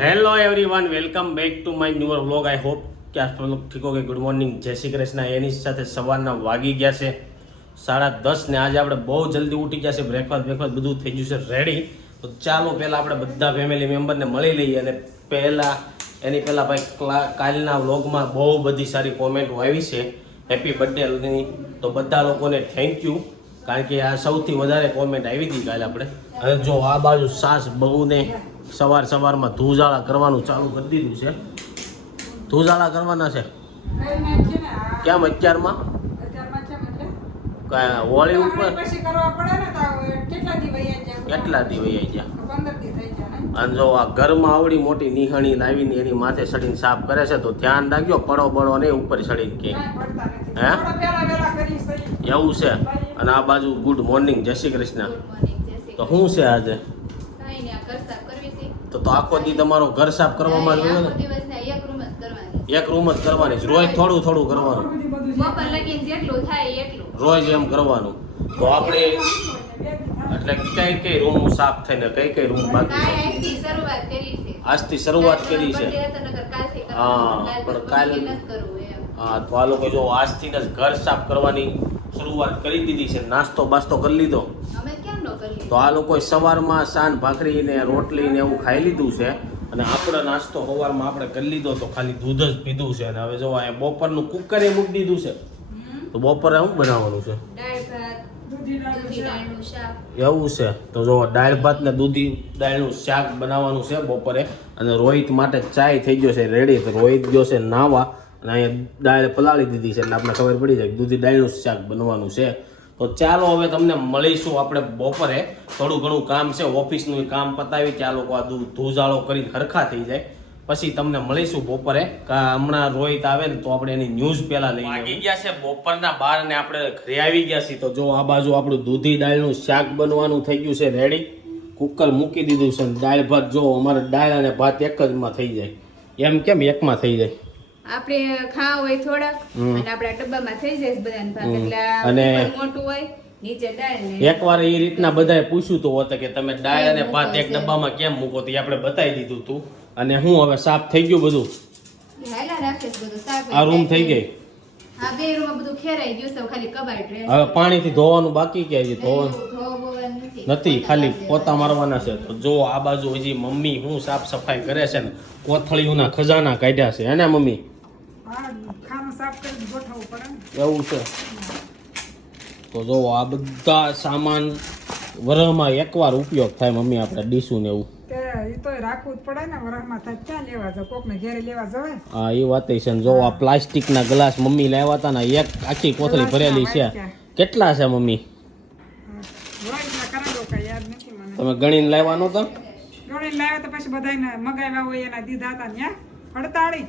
Hello everyone welcome back to my newer vlog I hope કે આપ log ઠીક કે ગુડ મોર્નિંગ જય શ્રી કૃષ્ણ. એની સાથે સવારના વાગી ગયા છે સાડા દસ ને આજે આપણે બહુ જલ્દી ઉઠી ગયા છે. બ્રેકફાસ્ટ બ્રેકફાસ્ટ બધું થઈ ગયું છે રેડી તો ચાલો પહેલાં આપણે બધા ફેમિલી મેમ્બરને મળી લઈએ અને પહેલાં, એની પહેલાં ભાઈ ક્લા- કાલના વ્લોગમાં બહુ બધી સારી કોમેન્ટો આવી છે. હેપી બર્થડેની તો બધા લોકોને થેન્ક યુ કારણ કે આ સૌથી વધારે કોમેન્ટ આવી હતી કાલે આપણે. અને જો આ બાજુ સાસ બહુને સવાર સવારમાં ધૂજાળા કરવાનું ચાલુ કરી દીધું છે. ધૂજાળા કરવાના છે? કેમ અત્યારમાં? કા- હોળી ઉપર? કેટલા દી વહી ગયા? અને જો આ ઘરમાં આવડી મોટી નિહાણી લાવીને એની માથે સડીને સાફ કરે છે તો ધ્યાન રાખજો પડો બળો નહીં ઉપર સડીને કે. હે? એવું છે? અને આ બાજુ ગુડ મોર્નિંગ જય શ્રી કૃષ્ણ. તો શું છે આજે? તો તો આખો દી તમારો ઘર સાફ કરવામાં જ રહ્યો ને? એક રૂમ જ કરવાની. રોજ થોડું થોડું કરવાનું. રોજ એમ કરવાનું. તો આપણે એટલે કઈ કઈ રૂમ સાફ થઈને કઈ કઈ રૂમ બાકી છે? આજથી શરૂઆત કરી છે. હા, પણ કાલ- હા તો આ લોકો જો આજથી જ ઘર સાફ કરવાની શરૂઆત કરી દીધી છે. નાસ્તો બાસ્તો કરી લીધો. તો આ લોકોએ સવારમાં સાન ભાખરી ને રોટલી ને એવું ખાઈ લીધું છે અને આપણો નાસ્તો સવારમાં આપણે કરી લીધો તો ખાલી દૂધ જ પીધું છે અને હવે જો આ બપોરનું કુકરે મૂકી દીધું છે. તો બપોરે શું બનાવવાનું છે? એવું છે. તો જો દાળ ભાત ને દૂધી દાળનું શાક બનાવવાનું છે બપોરે અને રોહિત માટે ચાય થઈ ગયો છે રેડી તો રોહિત ગયો છે નાવા અને અહીંયા દાળ પલાળી દીધી છે એટલે આપણે ખબર પડી જાય દૂધી દાળનું શાક બનવાનું છે. તો ચાલો હવે તમને મળીશું આપણે બપોરે. થોડું ઘણું કામ છે ઓફિસનું કામ પતાવી ત્યાં લોકો આ દૂધ ધૂજાળો કરીને હરખા થઈ જાય. પછી તમને મળીશું બપોરે. કા હમણાં રોહિત આવે ને તો આપણે એની ન્યૂઝ પહેલા લઈ આવી ગયા છે બપોરના બાર ને આપણે ઘરે આવી ગયા છીએ. તો જો આ બાજુ આપણું દૂધી દાળનું શાક બનવાનું થઈ ગયું છે રેડી કુકર મૂકી દીધું છે દાળ ભાત જો અમારે દાળ અને ભાત એક જ માં થઈ જાય. એમ કેમ એકમાં થઈ જાય? આપણે ખાવા હોય થોડાક અને આપણા ડબ્બામાં થઈ જાય બધાને ભાગ એટલે અને- મોટું હોય એકવાર એ રીતના બધાએ પૂછ્યું તો હોત કે તમે ડાય અને ભાત એક ડબ્બામાં કેમ મૂકો તો આપણે બતાવી દીધું તું. અને હું હવે સાફ થઈ ગયું બધું? આ રૂમ થઈ ગઈ? હવે પાણીથી ધોવાનું બાકી કે હજી ધોવાનું નથી. ખાલી પોતા મારવાના છે. તો જો આ બાજુ હજી મમ્મી હું સાફ સફાઈ કરે છે ને કોથળીઓના ખજાના કાઢ્યા છે. હે ને મમ્મી? એવું છે. તો જો આ બધા સામાન વરહમાં એકવાર ઉપયોગ થાય મમ્મી આપણે ડીશું ને એવું. ને હા એ વાત છે ને જો આ પ્લાસ્ટિકના ગ્લાસ મમ્મી લાવ્યા હતા ને એક આખી કોથળી ભરેલી છે. કેટલા છે મમ્મી? તમે ગણીને લાવ્યા નહોતા? રોહિત લાવ્યા તો પછી બધાને મગાવ્યા હોય એના દીધા હતા ન્યા અડતાળી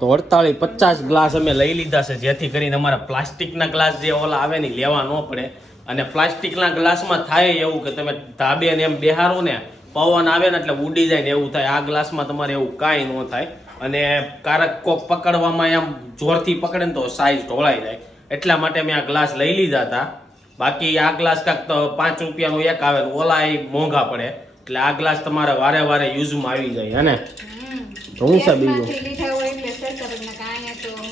તો અડતાળીસ પચાસ ગ્લાસ અમે લઈ લીધા છે જેથી કરીને અમારા પ્લાસ્ટિકના ગ્લાસ જે ઓલા આવે ને લેવા ન પડે. અને પ્લાસ્ટિકના ગ્લાસમાં થાય એવું કે તમે ધાબે ને એમ બેહારો ને પવન આવે ને એટલે ઉડી જાય ને એવું થાય. આ ગ્લાસમાં તમારે એવું કાંઈ ન થાય. અને કારક કોક પકડવામાં એમ જોરથી પકડે ને તો સાઈઝ ઢોળાઈ જાય. એટલા માટે મેં આ ગ્લાસ લઈ લીધા હતા. બાકી આ ગ્લાસ કાંક તો પાંચ રૂપિયાનો એક આવે ઓલા એ મોંઘા પડે. એટલે આ ગ્લાસ તમારે વારે વારે યુઝમાં આવી જાય હે ને? તો હું બીજું?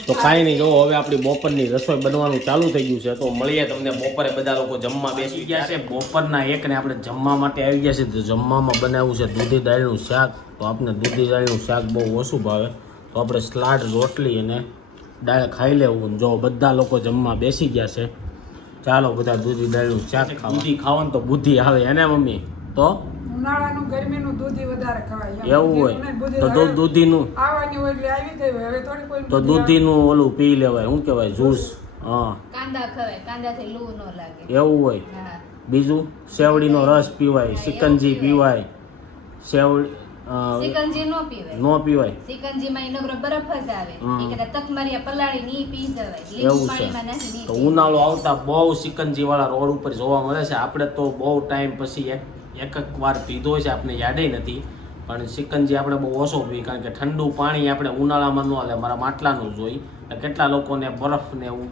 તો કાંઈ નહીં જો હવે આપણી બપોરની રસોઈ બનવાનું ચાલુ થઈ ગયું છે તો મળીએ તમને બપોરે બધા લોકો જમવા બેસી ગયા છે. બપોરના એક ને આપણે જમવા માટે આવી ગયા છે તો જમવામાં બનાવ્યું છે દૂધી દાળનું શાક. તો આપણે દૂધી દાળનું શાક બહુ ઓછું ભાવે. તો આપણે સ્લાડ રોટલી અને દાળ ખાઈ લેવું. જો બધા લોકો જમવા બેસી ગયા છે ચાલો બધા દૂધી દાળનું શાક ખાવા. દૂધી ખાવાનું તો બુદ્ધિ આવે એને મમ્મી? તો? ઉનાળાનું ગરમીનું દૂધી વધારે ખવાય. એવું હોય. તો દૂધ દૂધીનું. આવવાની હોય એટલે આવી ગઈ હવે થોડી કોઈ તો દૂધીનું ઓલું પી લેવાય. શું કહેવાય? જ્યુસ. હા. કાંદા ખવાય. કાંદાથી લૂ ન લાગે. એવું હોય. બીજું? સેવડીનો રસ પીવાય. સિકંજી પીવાય. સેવડી સિકંજી નો પીવાય. નો પીવાય. સિકંજીમાં ઈ નકરો બરફ જ આવે. પલાળી ની પી જવાય. એવું છે. તો ઉનાળો આવતા બહુ સિકંજી વાળા રોડ ઉપર જોવા મળે છે. આપણે તો બહુ ટાઈમ પછી એક એક એક વાર પીધો છે આપણે યાદે નથી પણ સિકંજી આપણે બહુ ઓછો પી કારણ કે ઠંડુ પાણી આપણે ઉનાળામાં ન હાલે મારા માટલાનું જ હોય. એટલે કેટલા લોકોને બરફ ને એવું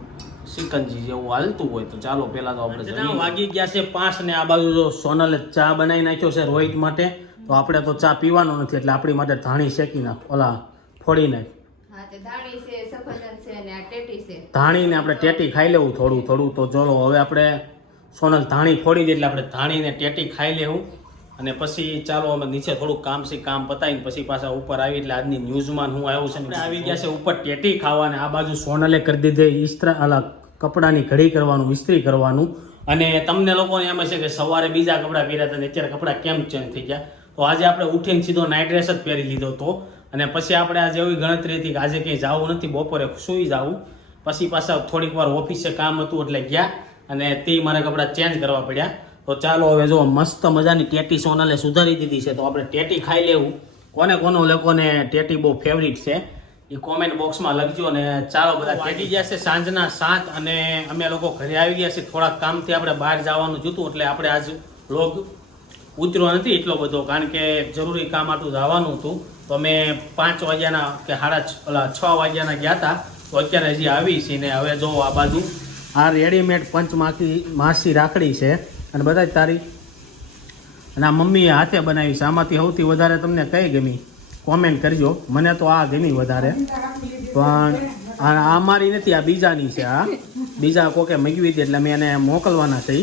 સિકંજી જેવું હાલતું હોય તો ચાલો પહેલાં તો આપણે વાગી ગયા છે પાંચ ને આ બાજુ જો સોનલે ચા બનાવી નાખ્યો છે રોહિત માટે તો આપણે તો ચા પીવાનો નથી એટલે આપણી માટે ધાણી શેકી નાખ ઓલા ફોડી નાખ. ધાણી તે દાણી છે સફરજન છે અને આ ટેટી છે. ધાણીને આપણે ટેટી ખાઈ લેવું થોડું થોડું તો ચલો હવે આપણે સોનલ ધાણી ફોડી દે એટલે આપણે ધાણીને ટેટી ખાઈ લેવું. અને પછી ચાલો અમે નીચે થોડું કામ છે કામ પતાવીને પછી પાછા ઉપર આવી એટલે આજની ન્યૂઝમાં હું આવ્યો છે આવી ગયા છે ઉપર ટેટી ખાવા અને આ બાજુ સોનલે કરી દીધે ઇસ્ત્રા અલા કપડાની ઘડી કરવાનું ઇસ્ત્રી કરવાનું. અને તમને લોકોને એમ હશે કે સવારે બીજા કપડાં પહેર્યા હતા ને અત્યારે કપડાં કેમ ચેન્જ થઈ ગયા? તો આજે આપણે ઉઠીને સીધો નાઇટ ડ્રેસ જ પહેરી લીધો હતો. અને પછી આપણે આજે એવી ગણતરી હતી કે આજે ક્યાંય જવું નથી બપોરે સૂઈ જવું. પછી પાછા થોડીક વાર ઓફિસે કામ હતું એટલે ગયા. અને તે મારા કપડાં ચેન્જ કરવા પડ્યા. તો ચાલો હવે જો મસ્ત મજાની ટેટી સોનલે સુધારી દીધી છે, તો આપણે ટેટી ખાઈ લેવું. કોને કોનો લોકોને ટેટી બહુ ફેવરિટ છે, એ કોમેન્ટ બોક્સમાં લખજો અને ચાલો બધા ટેટી ગયા છે સાંજના સાત અને અમે લોકો ઘરે આવી ગયા છીએ થોડાક કામથી આપણે બહાર જવાનું જોતું એટલે આપણે આજ લોગ ઉતર્યો નથી એટલો બધો, કારણ કે જરૂરી કામ આટલું જવાનું હતું. તો અમે પાંચ વાગ્યાના કે સાડા છ વાગ્યાના ગયા હતા. તો અત્યારે હજી આવી છીએ ને હવે જો આ બાજુ આ રેડીમેડ પંચમાખી માસી રાખડી છે. અને બધા જ તારી અને આ મમ્મીએ હાથે બનાવી છે. આમાંથી સૌથી વધારે તમને કઈ ગમી? કોમેન્ટ કરજો. મને તો આ ગમી વધારે. પણ આ અમારી નથી, આ બીજાની છે આ બીજા કોકે મગવી હતી એટલે મેં એને મોકલવાના છે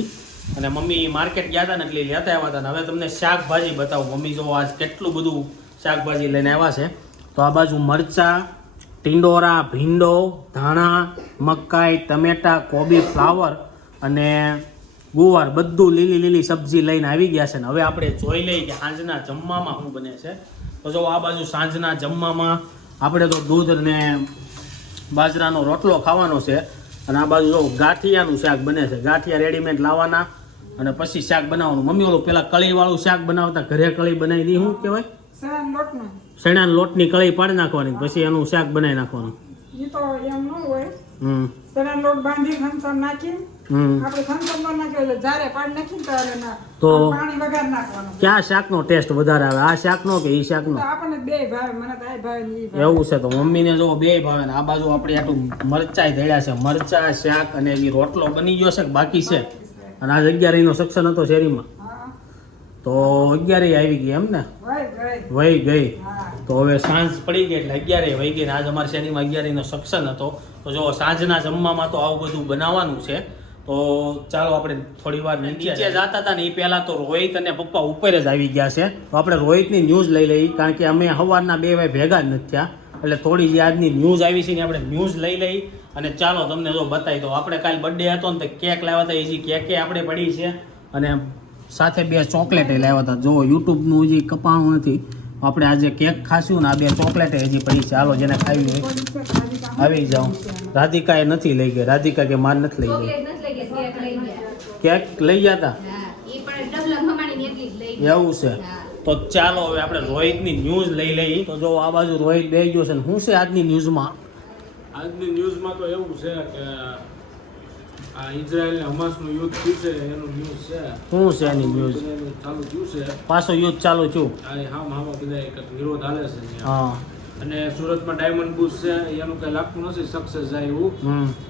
અને મમ્મી માર્કેટ ગયા હતા ને એટલે લેતા આવ્યા હતા હવે તમને શાકભાજી બતાવું. મમ્મી જો આજ કેટલું બધું શાકભાજી લઈને આવ્યા છે. તો આ બાજુ મરચા ટિંડોરા, ભીંડો, ધાણા, મકાઈ, ટમેટા, કોબી, ફ્લાવર અને ગુવાર બધું લીલી લીલી સબ્જી લઈને આવી ગયા છે ને હવે આપણે જોઈ લઈએ કે સાંજના જમવામાં શું બને છે. તો જો આ બાજુ સાંજના જમવામાં આપણે તો દૂધ અને બાજરાનો રોટલો ખાવાનો છે અને આ બાજુ જો ગાંઠિયાનું શાક બને છે. ગાંઠિયા રેડીમેડ લાવવાના અને પછી શાક બનાવવાનું. મમ્મી ઓલું પેલા કળીવાળું શાક બનાવતા, ઘરે કળી બનાવી દી, શું કહેવાય? શેણાના લોટની કળી પાડી નાખવાની પછી એનું શાક બનાવી નાખવાનું. ઈ તો એમ ન હોય. હમ. સણ લોટ બાંધી ખંચર નાખીને આપણે ખંચર ન નાખ્યો એટલે જારે પાડી નાખીને તો એટલે તો- પાણી વગાર નાખવાનું. ક્યાં શાકનો ટેસ્ટ વધારે આવે? આ શાકનો કે એ શાકનો? આપણને બે ભાવે મને તો આ ભાવે ને ઈ ભાવે. એવું છે તો મમ્મીને જો બે ભાવે ને આ બાજુ આપણે આટલું મરચાઈ ધેડ્યા છે. મરચા શાક અને એ રોટલો બની ગયો છે કે બાકી છે? અને આ અગિયારીનો સક્ષમ હતો શેરીમાં. તો અગિયારે આવી ગઈ એમ ને? વહી ગઈ. તો હવે સાંજ પડી ગઈ એટલે અગિયારે વહી ગઈ ને આજ અમારા શેરીમાં અગિયારીનો સક્ષન હતો. તો જો સાંજના જમવામાં તો આવું બધું બનાવવાનું છે. તો ચાલો આપણે થોડી વાર નીચે જતા હતા ને એ પહેલા તો રોહિત અને પપ્પા ઉપર જ આવી ગયા છે. તો આપણે રોહિતની ન્યૂઝ લઈ લઈ કારણ કે અમે સવારના બે ભાઈ ભેગા જ નથી થયા. એટલે થોડી જે આજની ન્યૂઝ આવી છે ને આપણે ન્યૂઝ લઈ લઈ. અને ચાલો તમને જો બતાવી દો આપણે કાલ બર્થડે હતો ને તો કેક લાવ્યા હતા. એ જે કેકે આપણે પડી છે. અને સાથે બે ચોકલેટ લાવ્યા હતા. જો યુટ્યુબનું હજી કપાણું નથી. આપણે આજે કેક ખાશું ને આ બે ચોકલેટ હજી પડી છે. હાલો જેને ખાવી હોય આવી જાઓ. રાધિકાએ નથી લઈ ગઈ રાધિકા કે માર નથી લઈ ગઈ ચોકલેટ નથી લઈ ગયા કેક લઈ ગયા. કેક લઈ ગયા હતા હા ઈ પણ ડબલા ખમાડીને એટલી જ લઈ ગયા. એવું છે. તો ચાલો હવે આપણે રોહિતની ન્યૂઝ લઈ લઈ તો જો આ બાજુ રોહિત બે ગયો છે ને શું છે આજની ન્યૂઝમાં? આજની ન્યૂઝમાં તો એવું છે કે આ ઇઝરાયલ હમાસનું યુદ્ધ થયું છે એનું ન્યૂઝ છે. શું છે એની ન્યૂઝ ચાલુ થયું છે. પાછો યુદ્ધ ચાલુ છું હા હામ બધા વિરોધ હાલે છે હા. અને સુરતમાં ડાયમંડ બુશ છે એનું કઈ લાગતું નથી સક્સેસ જાય એવું.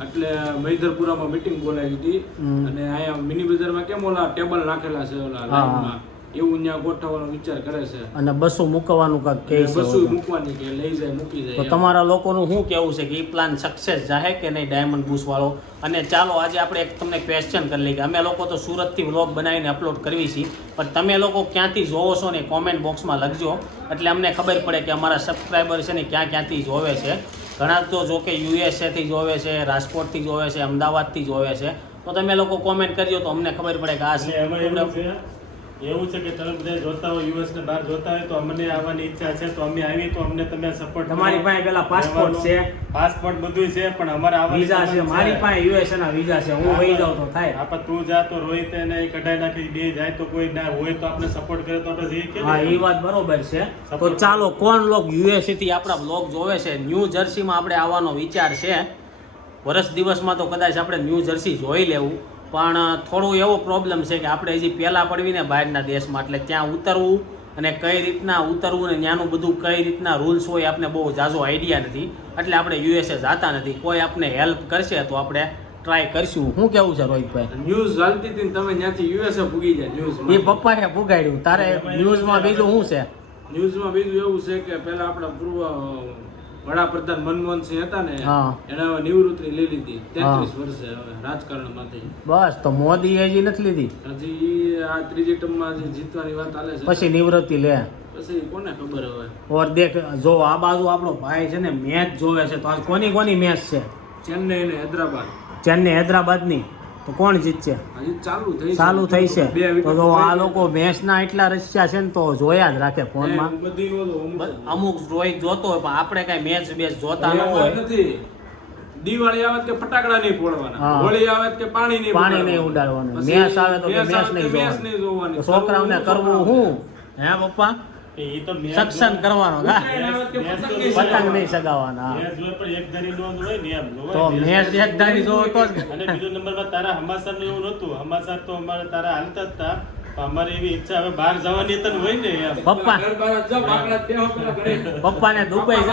એટલે મૈધરપુરામાં મિટિંગ બોલાવી હતી. અને અહીંયા મિની બજારમાં કેમ ઓલા ટેબલ નાખેલા છે ઓલા. લાઈનમાં એવું ત્યાં ગોઠવવાનો વિચાર કરે છે. અને બસો મૂકવાનું કાંક કહે છે બસો મૂકવાની કે લઈ જાય મૂકી તો જાય તો તમારા લોકોનું શું કહેવું છે કે એ પ્લાન સક્સેસ જાહે કે નહીં ડાયમંડ બુશ વાળો? અને ચાલો આજે આપણે એક તમને ક્વેશ્ચન કરી લઈએ કે અમે લોકો તો સુરતથી વ્લોગ બનાવીને અપલોડ કરવી છીએ પણ તમે લોકો ક્યાંથી જોવો છો ને કોમેન્ટ બોક્સમાં લખજો. એટલે અમને ખબર પડે કે અમારા સબસ્ક્રાઈબર છે ને ક્યાં ક્યાંથી જોવે છે. ઘણા તો જો કે યુએસએથી જોવે છે રાજકોટથી જોવે છે અમદાવાદથી જોવે છે. તો તમે લોકો કોમેન્ટ કરજો તો અમને ખબર પડે કે આ છે એવું છે કે તમે બધા જોતા હોય યુએસ ને બહાર જોતા હોય તો અમને આવવાની ઈચ્છા છે. તો અમે આવી તો અમને તમે સપોર્ટ તમારી પાસે પેલા પાસપોર્ટ છે. પાસપોર્ટ બધું છે પણ અમારે આવવાની વિઝા છે. મારી પાસે યુએસ ના વિઝા છે. હું વહી જાઉં તો થાય. આપા તું જા તો રોહિત એને કઢાઈ નાખી બે જાય તો કોઈ ના હોય તો આપણે સપોર્ટ કરે તો આપણે જઈએ કે હા એ વાત બરોબર છે. તો ચાલો કોણ લોક યુએસએ થી આપણા બ્લોગ જોવે છે? ન્યૂ જર્સીમાં આપણે આવવાનો વિચાર છે. વર્ષ દિવસમાં તો કદાચ આપણે ન્યૂ જર્સી જોઈ લેવું. પણ થોડું એવો પ્રોબ્લેમ છે કે આપણે હજી પહેલાં પડવીને બહારના દેશમાં. એટલે ત્યાં ઉતરવું અને કઈ રીતના ઉતરવું ને ત્યાંનું બધું કઈ રીતના રૂલ્સ હોય આપણે બહુ ઝાઝો આઈડિયા નથી. એટલે આપણે યુએસએ જતા નથી. કોઈ આપણે હેલ્પ કરશે તો આપણે ટ્રાય કરશું. શું કેવું છે રોહિતભાઈ? ન્યૂઝ ચાલતી હતી તમે ત્યાંથી યુએસએ ભૂગી જાય એ પપ્પાએ ભૂગાડ્યું. તારે ન્યૂઝમાં બીજું શું છે? ન્યૂઝમાં બીજું એવું છે કે પહેલાં આપણા પૂર્વ વડાપ્રધાન મનમોહનસિંહ હતા ને એને હવે નિવૃત્તિ લઈ લીધી. તેત્રીસ વર્ષે હવે રાજકારણમાંથી. બસ તો મોદી હજી નથી લીધી? હજી આ ત્રીજી ટર્મમાં માં જીતવાની વાત ચાલે છે પછી નિવૃત્તિ લે. પછી કોને ખબર હવે? ઓર દેખ જો આ બાજુ આપણો ભાઈ છે ને મેચ જોવે છે તો આજ કોની કોની મેચ છે? ચેન્નઈ ને હૈદરાબાદ. ચેન્નઈ હૈદરાબાદની? તો કોણ જીતશે? ચાલુ થઈ ચાલુ થઈ છે. તો જો આ લોકો મેચના એટલા રસ્યા છે ને તો જોયા જ રાખે ફોનમાં. અમુક- રોહિત જોતો હોય પણ આપણે કઈ મેચ બેચ જોતા ન હોય. દિવાળી આવે કે ફટાકડા નહીં ફોડવાના. હોળી આવે કે પાણી નહીં પાણી નહીં ઉડાડવાનું. મેચ આવે તો કે મેચ નહીં જોવાની. છોકરાઓને કરવું હું? હે પપ્પા? એ તો મેચ કરવાનો પતંગ નહીં સગાવાના તો. મેચ એક ધારી જોવો તો બીજો નંબરમાં તારા હમાસરનું એવું નતું હમાસર તો અમારે તારા હાલતા જ હતા અમારી એવી ઈચ્છા હવે બહાર જવાની તને હોય ને પપ્પા. પપ્પાને દુબઈ.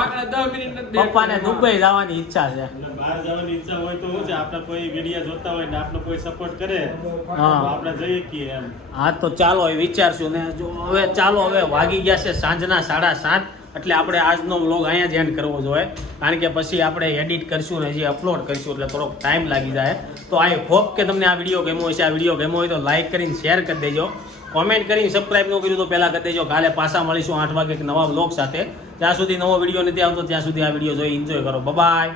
પપ્પાને દુબઈ જવાની ઈચ્છા છે. બહાર જવાની ઈચ્છા હોય તો શું છે આપણે કોઈ વીડિયો જોતા હોય ને આપણને કોઈ સપોર્ટ કરે હા. આપણે જઈએ કે એમ. હા તો ચાલો એ વિચારશું ને જો હવે ચાલો હવે વાગી ગયા છે સાંજના સાડા સાત એટલે આપણે આજનો વ્લોગ અહીંયા જ એન્ડ કરવો જોઈએ. કારણ કે પછી આપણે એડિટ કરશું ને હજી અપલોડ કરીશું એટલે થોડોક ટાઈમ લાગી જાય. તો આઈ હોપ કે તમને આ વીડિયો ગમ્યો હશે. આ વીડિયો ગમ્યો હોય તો લાઇક કરીને શેર કરી દેજો. કોમેન્ટ કરીને સબસ્ક્રાઈબ ન કર્યું તો પહેલાં કરી દેજો. કાલે પાછા મળીશું આઠ વાગે નવા બ્લોગ સાથે. ત્યાં સુધી નવો વીડિયો નથી આવતો, ત્યાં સુધી આ વીડિયો જોઈ એન્જોય કરો. બાય